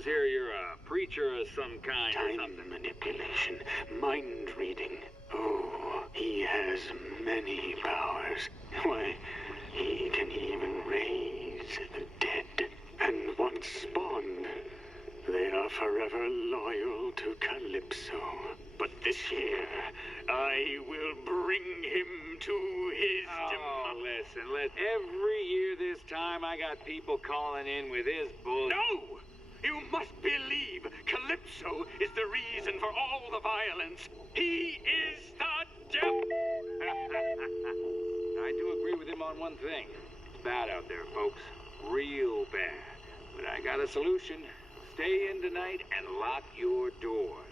us hear you're a preacher of some kind or Time something. manipulation, mind reading. Oh, he has many powers. Why, he can even raise the dead. And once spawned, they are forever loyal to Calypso. But this year, I will bring him to his Listen. Every year this time, I got people calling in with his bull. No! You must believe Calypso is the reason for all the violence. He is the devil! I do agree with him on one thing. It's bad out there, folks. Real bad. But I got a solution. Stay in tonight and lock your doors.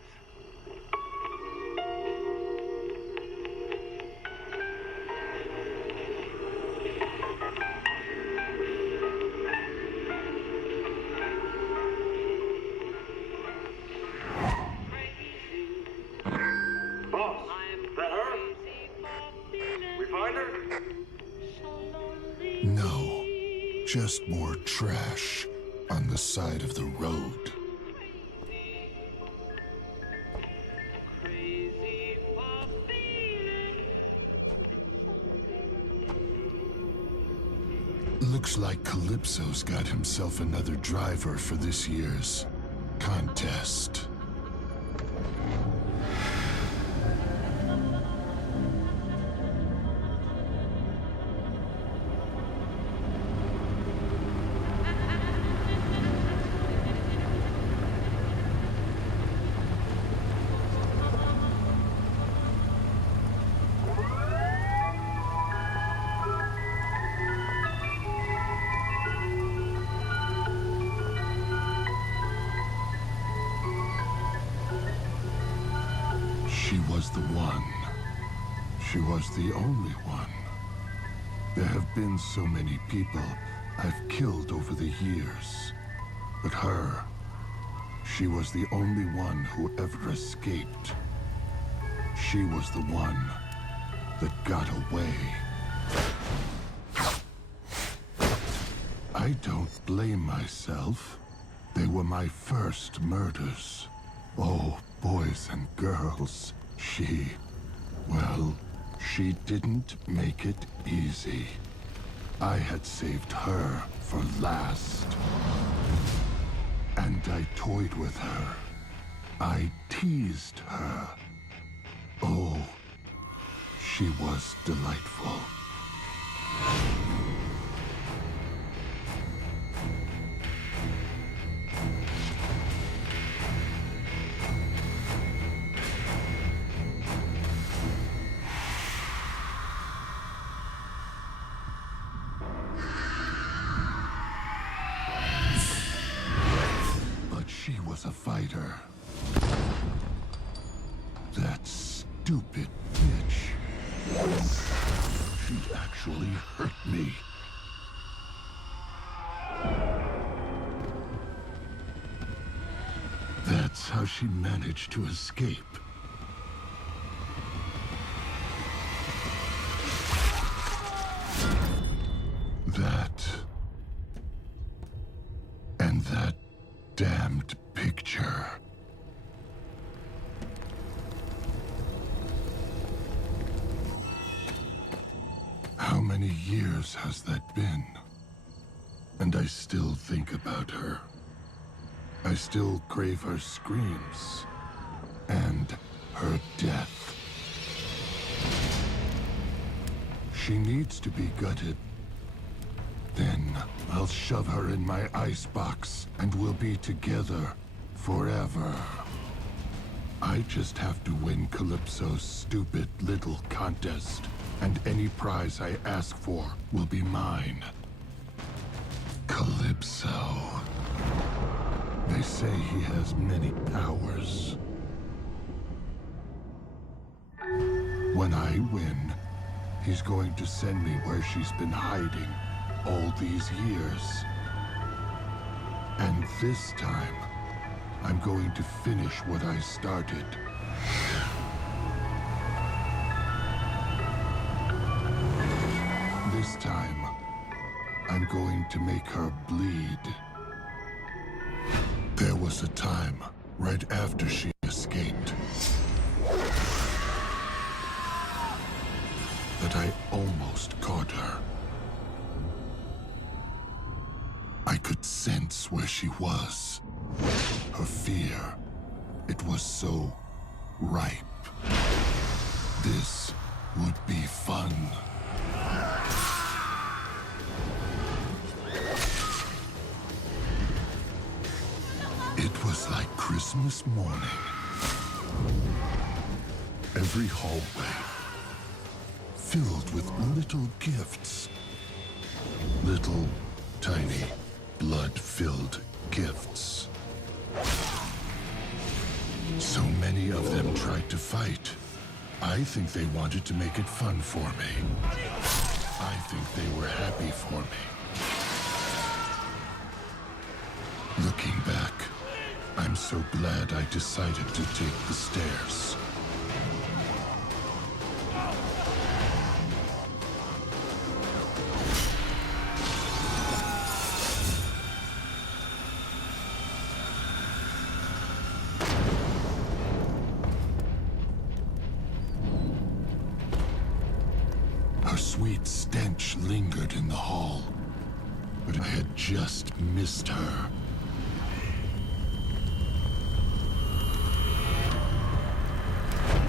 Boss, that her? We find her? No, just more trash on the side of the road. Looks like Calypso's got himself another driver for this year's contest. She was the one. She was the only one. There have been so many people I've killed over the years. But her, she was the only one who ever escaped. She was the one that got away. I don't blame myself. They were my first murders. Oh, boys and girls, well, she didn't make it easy. I had saved her for last. And I toyed with her. I teased her. Oh, she was delightful. She was a fighter. That stupid bitch. She actually hurt me. That's how she managed to escape. That damned picture. How many years has that been? And I still think about her. I still crave her screams and her death. She needs to be gutted. Then I'll shove her in my icebox and we'll be together forever. I just have to win Calypso's stupid little contest, and any prize I ask for will be mine. Calypso. They say he has many powers. When I win, he's going to send me where she's been hiding all these years. And this time, I'm going to finish what I started. This time, I'm going to make her bleed. There was a time right after she escaped that I almost caught her. I could sense where she was. Her fear. It was so ripe. This would be fun. It was like Christmas morning. Every hallway filled with little gifts. Little, tiny, blood-filled gifts. So many of them tried to fight. I think they wanted to make it fun for me. I think they were happy for me. Looking back, I'm so glad I decided to take the stairs. Her sweet stench lingered in the hall, but I had just missed her.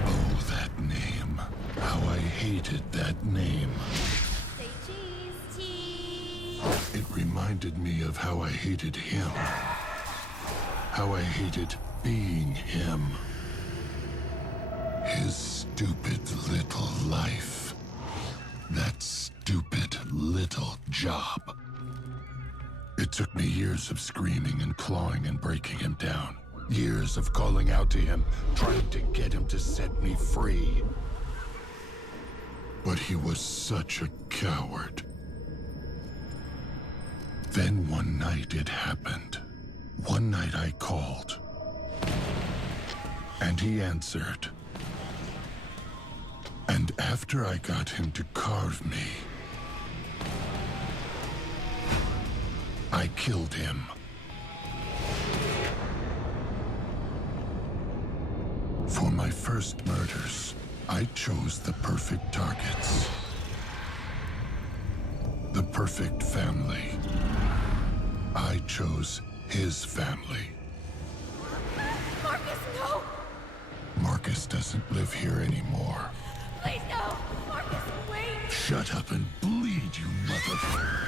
Oh, that name. How I hated that name. Say cheese. It reminded me of how I hated him. How I hated being him. His stupid little life. That stupid little job. It took me years of screaming and clawing and breaking him down. Years of calling out to him, trying to get him to set me free. But he was such a coward. Then one night it happened. One night I called. And he answered. And after I got him to carve me, I killed him. For my first murders, I chose the perfect targets. The perfect family. I chose his family. Marcus, no! Marcus doesn't live here anymore. Please, no! Marcus, wait! Shut up and bleed, you motherfucker.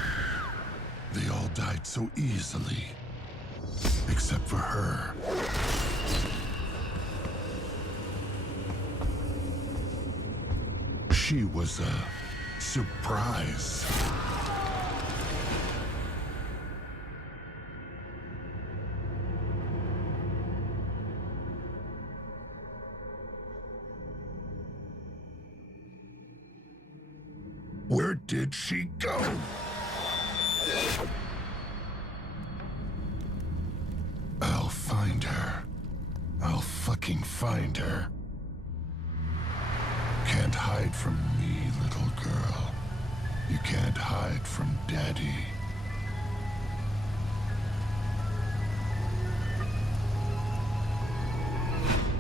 They all died so easily. Except for her. She was a surprise. Where did she go? I'll find her. I'll fucking find her. Can't hide from me, little girl. You can't hide from Daddy.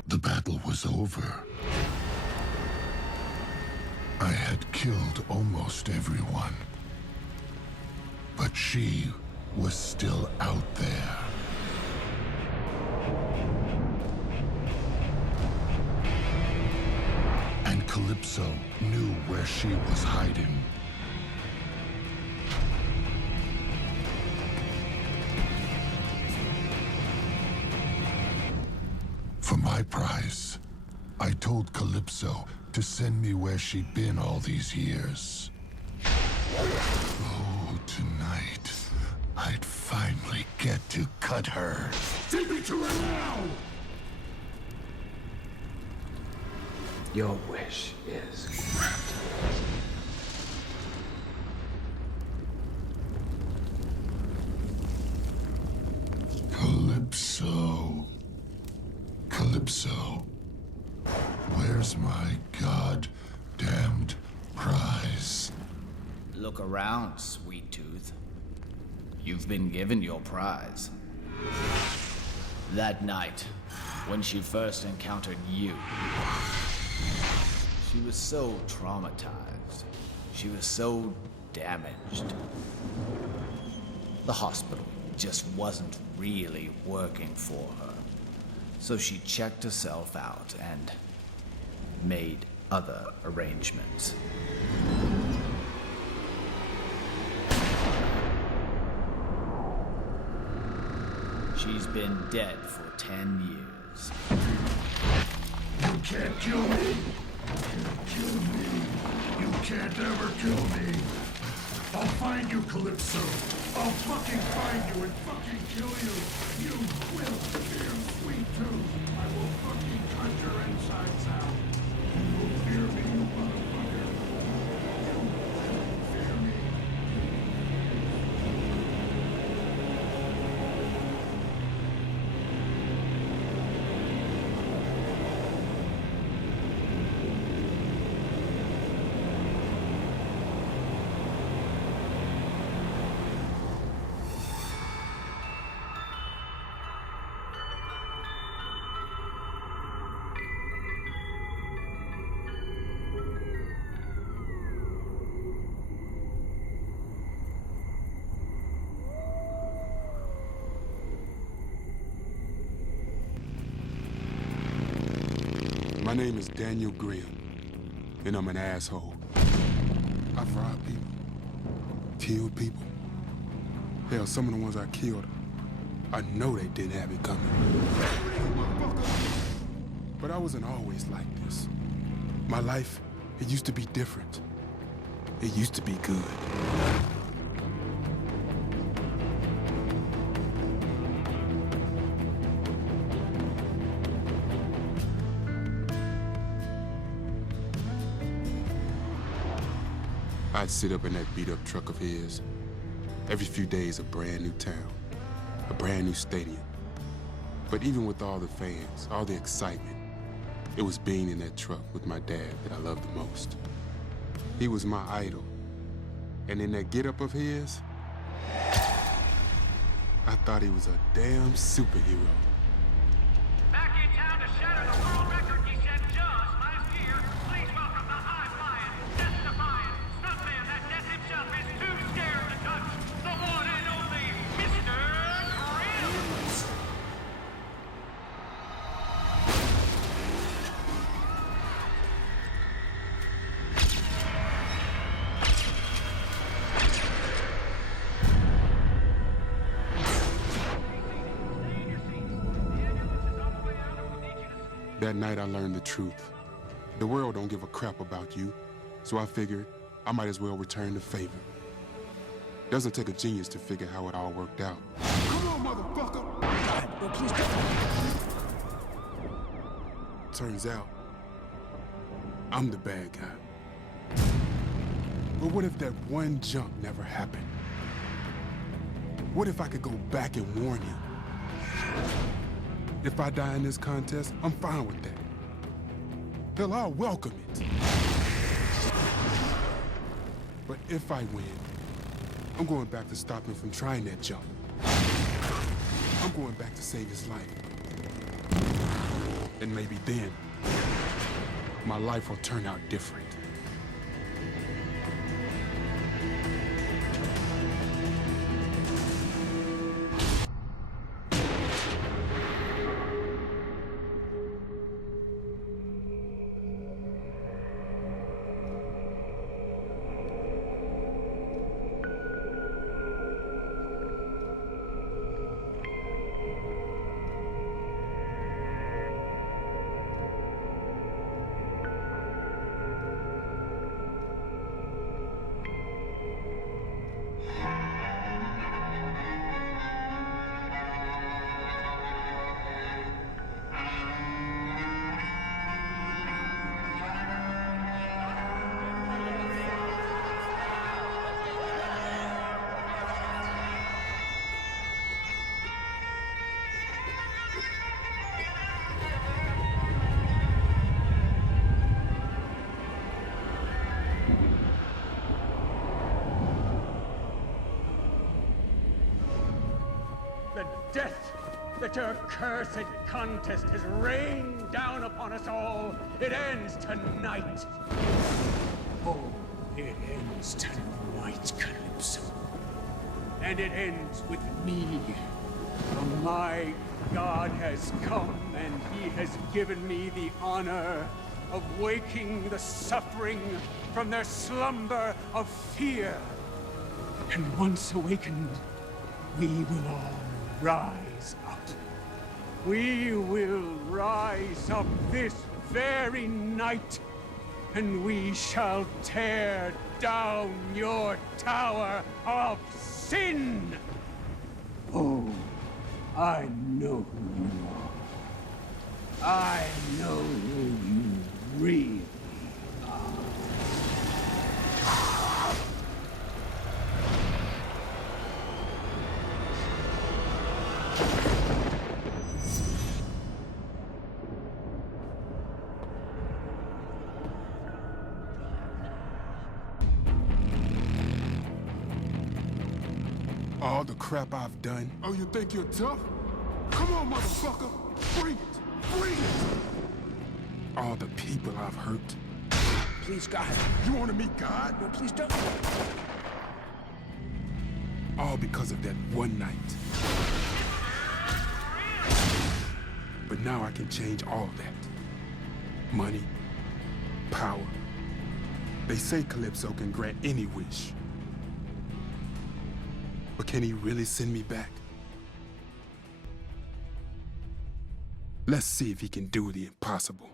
The battle was over. I had killed almost everyone. But she was still out there. And Calypso knew where she was hiding. For my prize, I told Calypso to send me where she'd been all these years. Oh, tonight, I'd finally get to cut her. Take me to her now! Your wish is granted. Calypso. Calypso. Where's my goddamned prize? Look around, sweet tooth. You've been given your prize. That night, when she first encountered you, she was so traumatized. She was so damaged. The hospital just wasn't really working for her. So she checked herself out and made other arrangements. She's been dead for 10 years. You can't kill me! You can't kill me! You can't ever kill me! I'll find you, Calypso! I'll fucking find you and fucking kill you! You will fear sweet tooth! I will fucking cut your insides out! You will fear me, you motherfucker! You will fear me! My name is Daniel Grimm, and I'm an asshole. I've robbed people, killed people. Hell, some of the ones I killed, I know they didn't have it coming. But I wasn't always like this. My life, it used to be different. It used to be good. I'd sit up in that beat-up truck of his. Every few days, a brand new town, a brand new stadium. But even with all the fans, all the excitement, it was being in that truck with my dad that I loved the most. He was my idol. And in that get-up of his, I thought he was a damn superhero. Back in town to shatter the world record he set just last year. Please welcome the high-flying, death-defying stuntman that death himself is too scared to touch. The one and only Mr. Grimm. That night I learned the truth. The world don't give a crap about you, so I figured I might as well return the favor. Doesn't take a genius to figure how it all worked out. Come on, motherfucker! God, please don't. Turns out, I'm the bad guy. But what if that one jump never happened? What if I could go back and warn you? If I die in this contest, I'm fine with that. Hell, I'll welcome it. But if I win, I'm going back to stop him from trying that jump. I'm going back to save his life. And maybe then, my life will turn out different. Then death that your cursed contest has rained down upon us all. It ends tonight. Oh, it ends tonight, Calypso. And it ends with me. For my God has come, and he has given me the honor of waking the suffering from their slumber of fear. And once awakened, we will all rise up. We will rise up this very night, and we shall tear down your tower of sin! Oh, I know who you are. I know who you really are. All the crap I've done. Oh, you think you're tough? Come on, motherfucker! Bring it! Bring it! All the people I've hurt. Please, God. You want to meet God? No, please don't. All because of that one night. But now I can change all that. Money, power. They say Calypso can grant any wish. But can he really send me back? Let's see if he can do the impossible.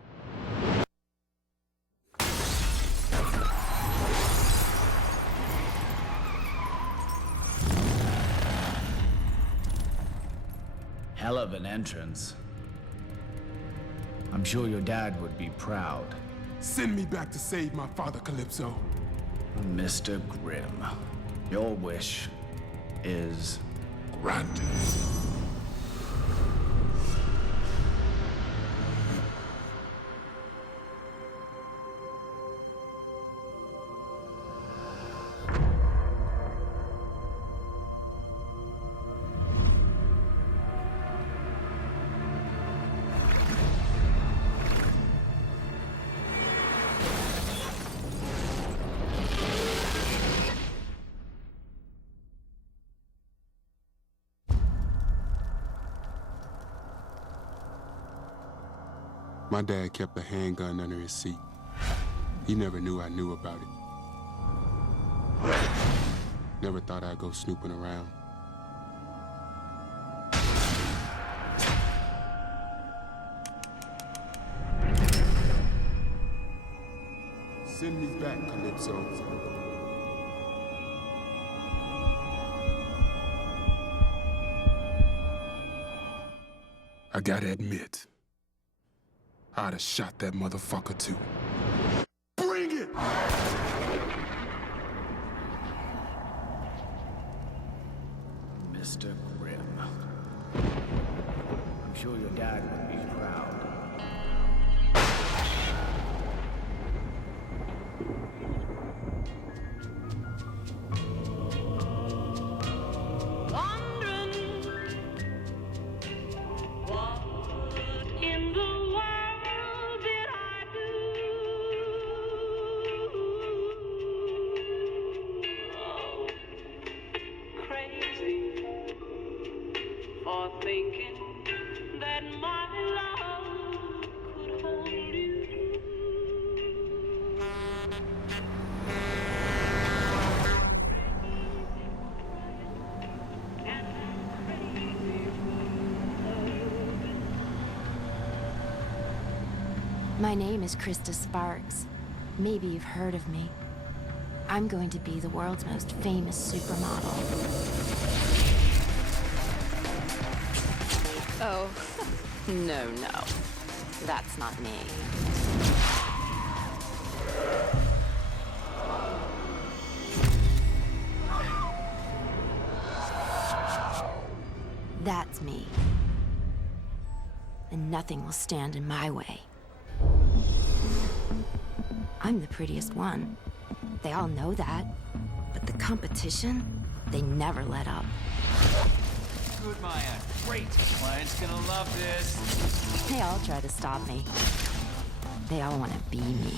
Hell of an entrance. I'm sure your dad would be proud. Send me back to save my father, Calypso. Mr. Grimm, your wish is granted. My dad kept a handgun under his seat. He never knew I knew about it. Never thought I'd go snooping around. Send me back, Calypso. I gotta admit, I'd have shot that motherfucker too. Bring it! Mr. Grimm. I'm sure your dad would be proud. Thinking that my love could hold you. My name is Krista Sparks. Maybe you've heard of me. I'm going to be the world's most famous supermodel. Oh, no. That's not me. That's me. And nothing will stand in my way. I'm the prettiest one. They all know that. But the competition, they never let up. good, Maya. Great. Client's gonna love this. They all try to stop me. They all want to be me.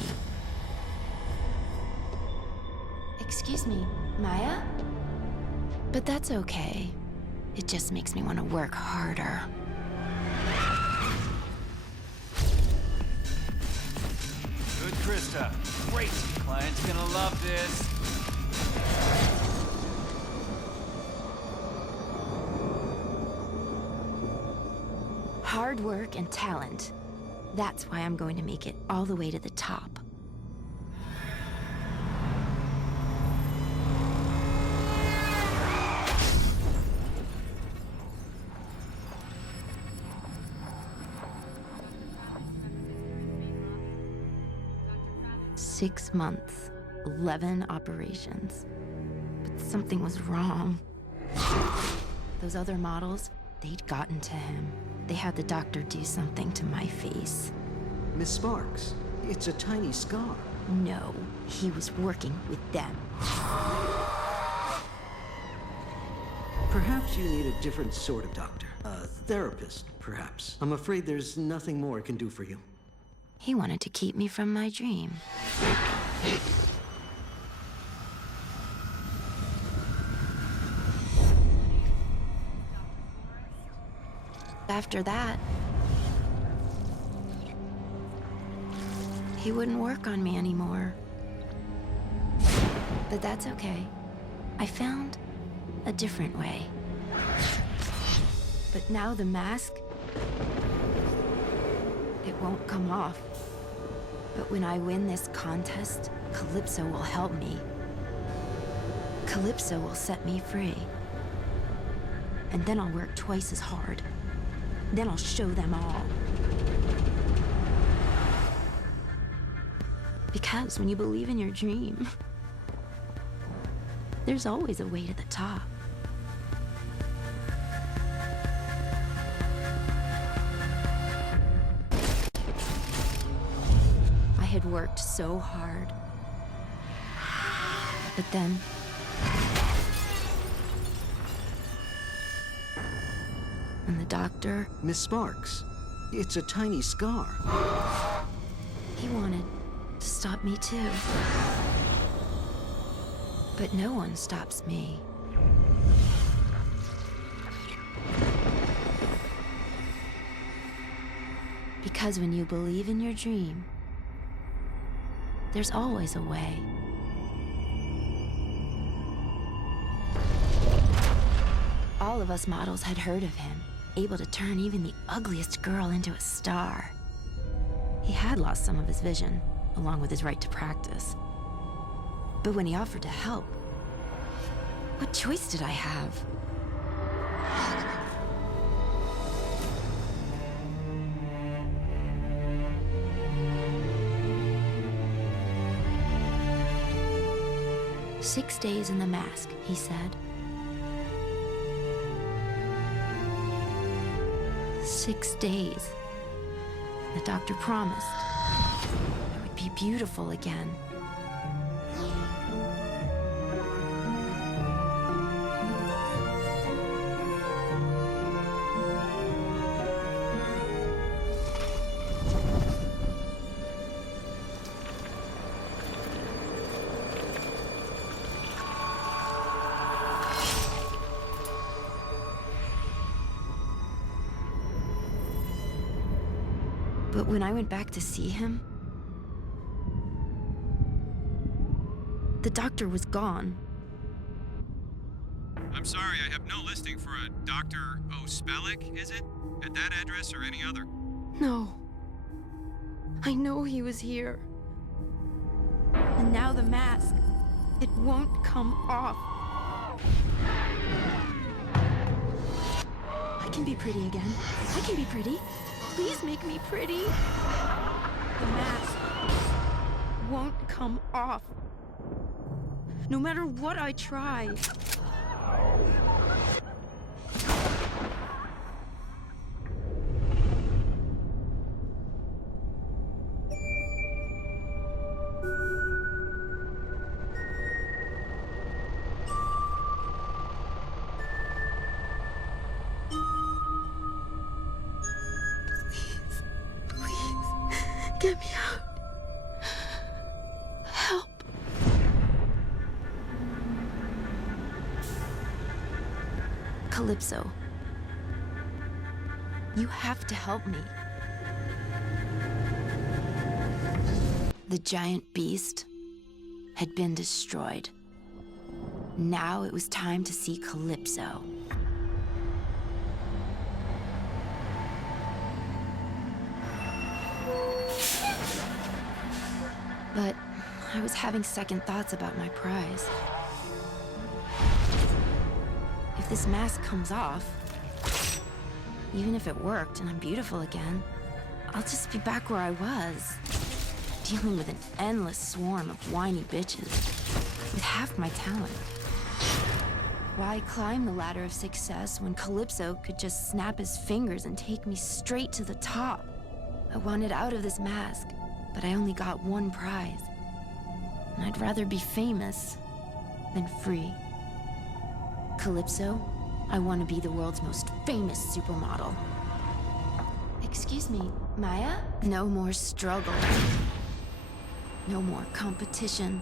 Excuse me, Maya? But that's okay. It just makes me want to work harder. Good, Krista. Great. Client's gonna love this. Hard work and talent. That's why I'm going to make it all the way to the top. Six months, 11 operations. But something was wrong. Those other models, they'd gotten to him. They had the doctor do something to my face. Miss Sparks, it's a tiny scar. No, he was working with them. Perhaps you need a different sort of doctor. A therapist, perhaps. I'm afraid there's nothing more I can do for you. He wanted to keep me from my dream. After that, he wouldn't work on me anymore. But that's okay. I found a different way. But now the mask, it won't come off. But when I win this contest, Calypso will help me. Calypso will set me free. And then I'll work twice as hard. Then I'll show them all. Because when you believe in your dream, there's always a way to the top. I had worked so hard. But then and the doctor... Miss Sparks, it's a tiny scar. He wanted to stop me too. But no one stops me. Because when you believe in your dream, there's always a way. All of us models had heard of him, able to turn even the ugliest girl into a star. He had lost some of his vision, along with his right to practice. But when he offered to help, what choice did I have? "6 days in the mask," he said. 6 days. The doctor promised I would be beautiful again. But when I went back to see him, the doctor was gone. I'm sorry, I have no listing for a Dr. O'Spellick, is it? At that address or any other? No. I know he was here. And now the mask, it won't come off. I can be pretty again. I can be pretty. Please make me pretty. The mask won't come off. No matter what I try. Get me out. Help. Calypso. You have to help me. The giant beast had been destroyed. Now it was time to see Calypso. But I was having second thoughts about my prize. If this mask comes off, even if it worked and I'm beautiful again, I'll just be back where I was, dealing with an endless swarm of whiny bitches with half my talent. Why climb the ladder of success when Calypso could just snap his fingers and take me straight to the top? I wanted out of this mask, but I only got one prize. And I'd rather be famous than free. Calypso, I want to be the world's most famous supermodel. Excuse me, Maya? No more struggle. No more competition.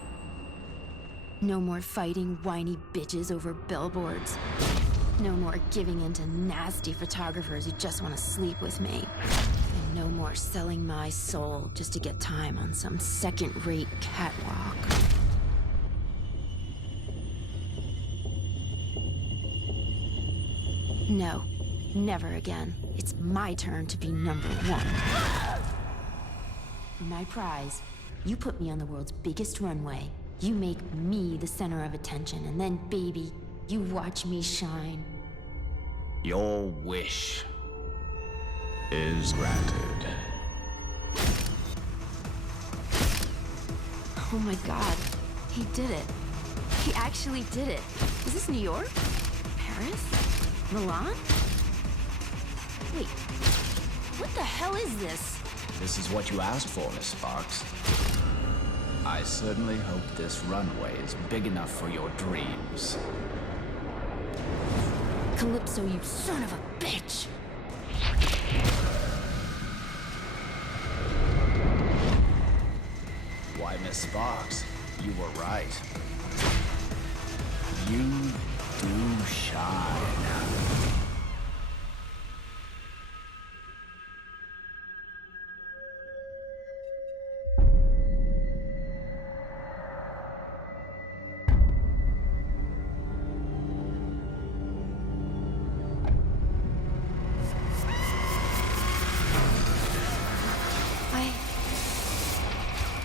No more fighting whiny bitches over billboards. No more giving in to nasty photographers who just want to sleep with me. And no more selling my soul just to get time on some second-rate catwalk. No, never again. It's my turn to be number one. For my prize, you put me on the world's biggest runway. You make me the center of attention, and then, baby, you watch me shine. Your wish is granted. Oh my god, he did it. He actually did it. Is this New York? Paris? Milan? Wait, what the hell is this? This is what you asked for, Miss Sparks. I certainly hope this runway is big enough for your dreams. Calypso, you son of a bitch! Why, Miss Sparks, you were right. You do shine.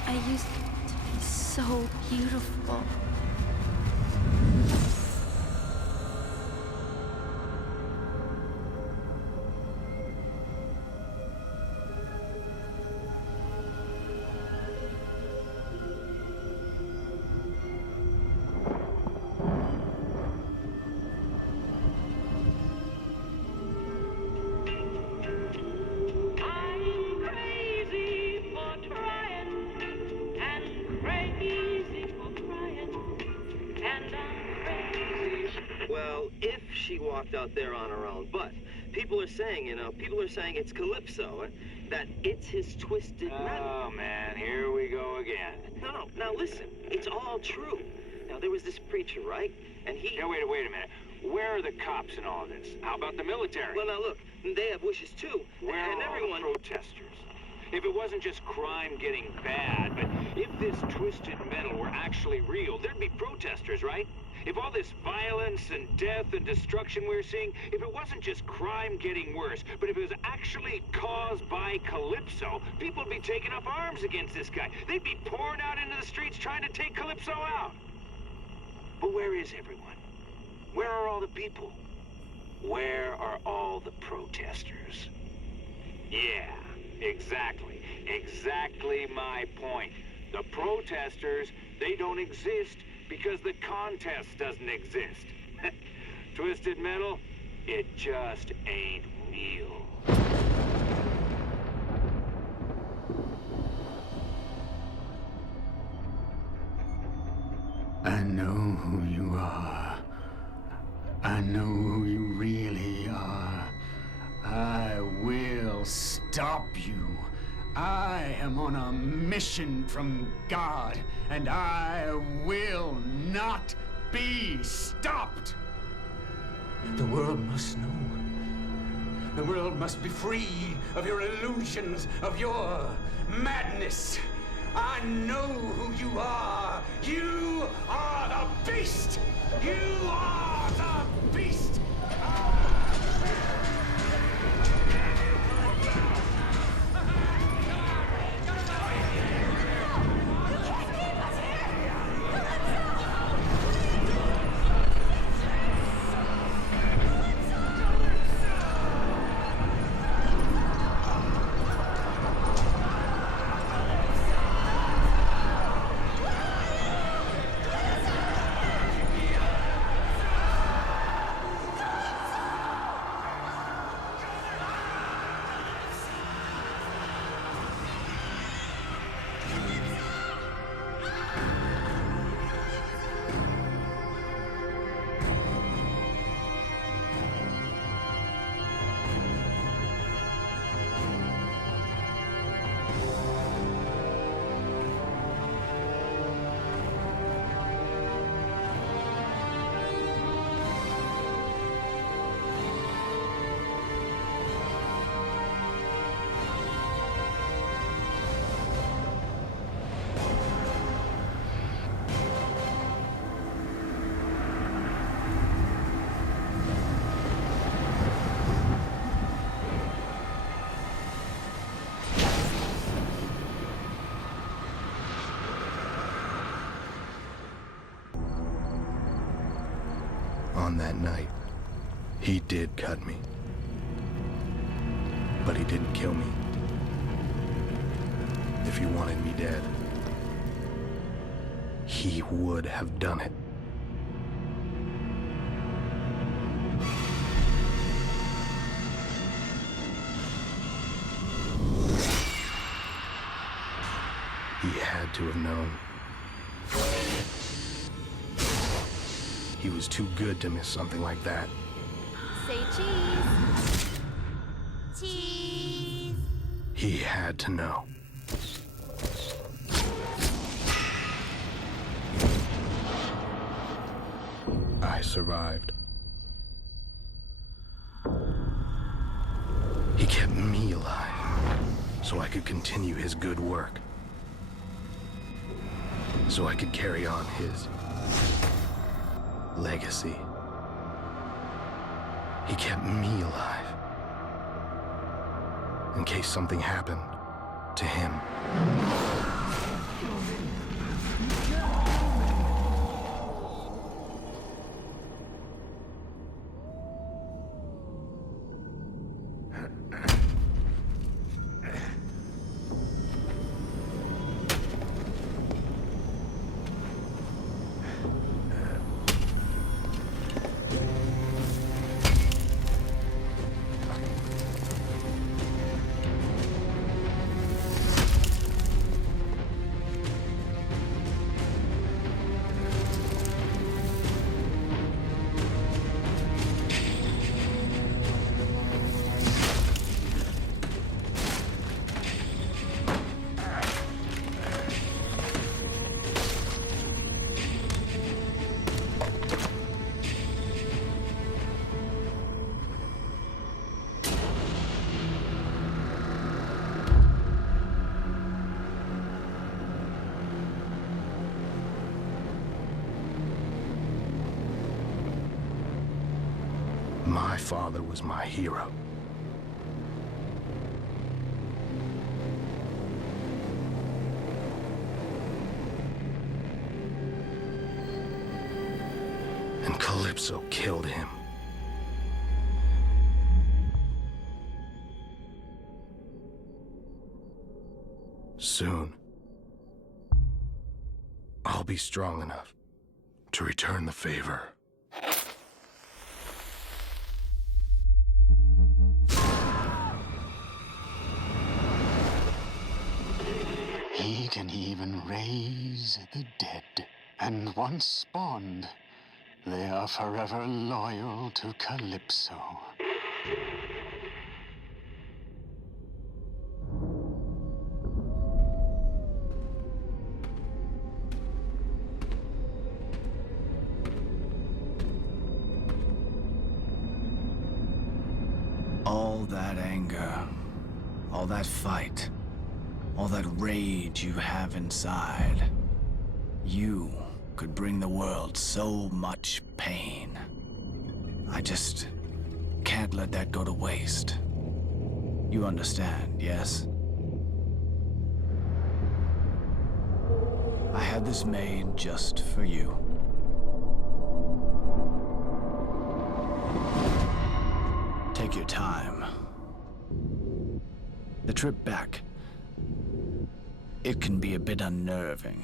I used to be so beautiful. Well, if she walked out there on her own, but people are saying, people are saying it's Calypso, that it's his twisted metal. Oh, man, here we go again. No, now listen, it's all true. Now, there was this preacher, right? And he... Now, wait a minute. Where are the cops in all this? How about the military? Well, now look, they have wishes too. Where and are everyone... all the protesters? If it wasn't just crime getting bad, but if this twisted metal were actually real, there'd be protesters, right? If all this violence and death and destruction we're seeing, if it wasn't just crime getting worse, but if it was actually caused by Calypso, people would be taking up arms against this guy. They'd be pouring out into the streets trying to take Calypso out. But where is everyone? Where are all the people? Where are all the protesters? Yeah, exactly. Exactly my point. The protesters, they don't exist because the contest doesn't exist. Twisted Metal, it just ain't real. I know who you are. I know who you really are. I will stop you. I am on a mission from God, and I will not be stopped! The world must know. The world must be free of your illusions, of your madness. I know who you are. You are the beast! You are the beast! On that night, he did cut me. But he didn't kill me. If he wanted me dead, he would have done it. He had to have known. He was too good to miss something like that. Say cheese. Cheese. He had to know. I survived. He kept me alive, so I could continue his good work. So I could carry on his legacy. He kept me alive, in case something happened to him. My father was my hero. And Calypso killed him. Soon, I'll be strong enough to return the favor. He can even raise the dead. And once spawned, they are forever loyal to Calypso. that anger, all that fight, all that rage you have inside, you could bring the world so much pain. I just can't let that go to waste. You understand, yes? I had this made just for you. Take your time. The trip back, it can be a bit unnerving.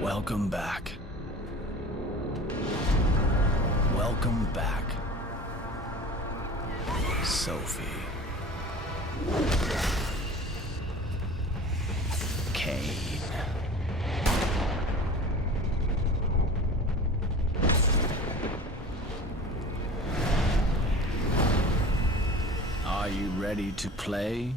Welcome back. Welcome back, Sophie. Kane. Are you ready to play?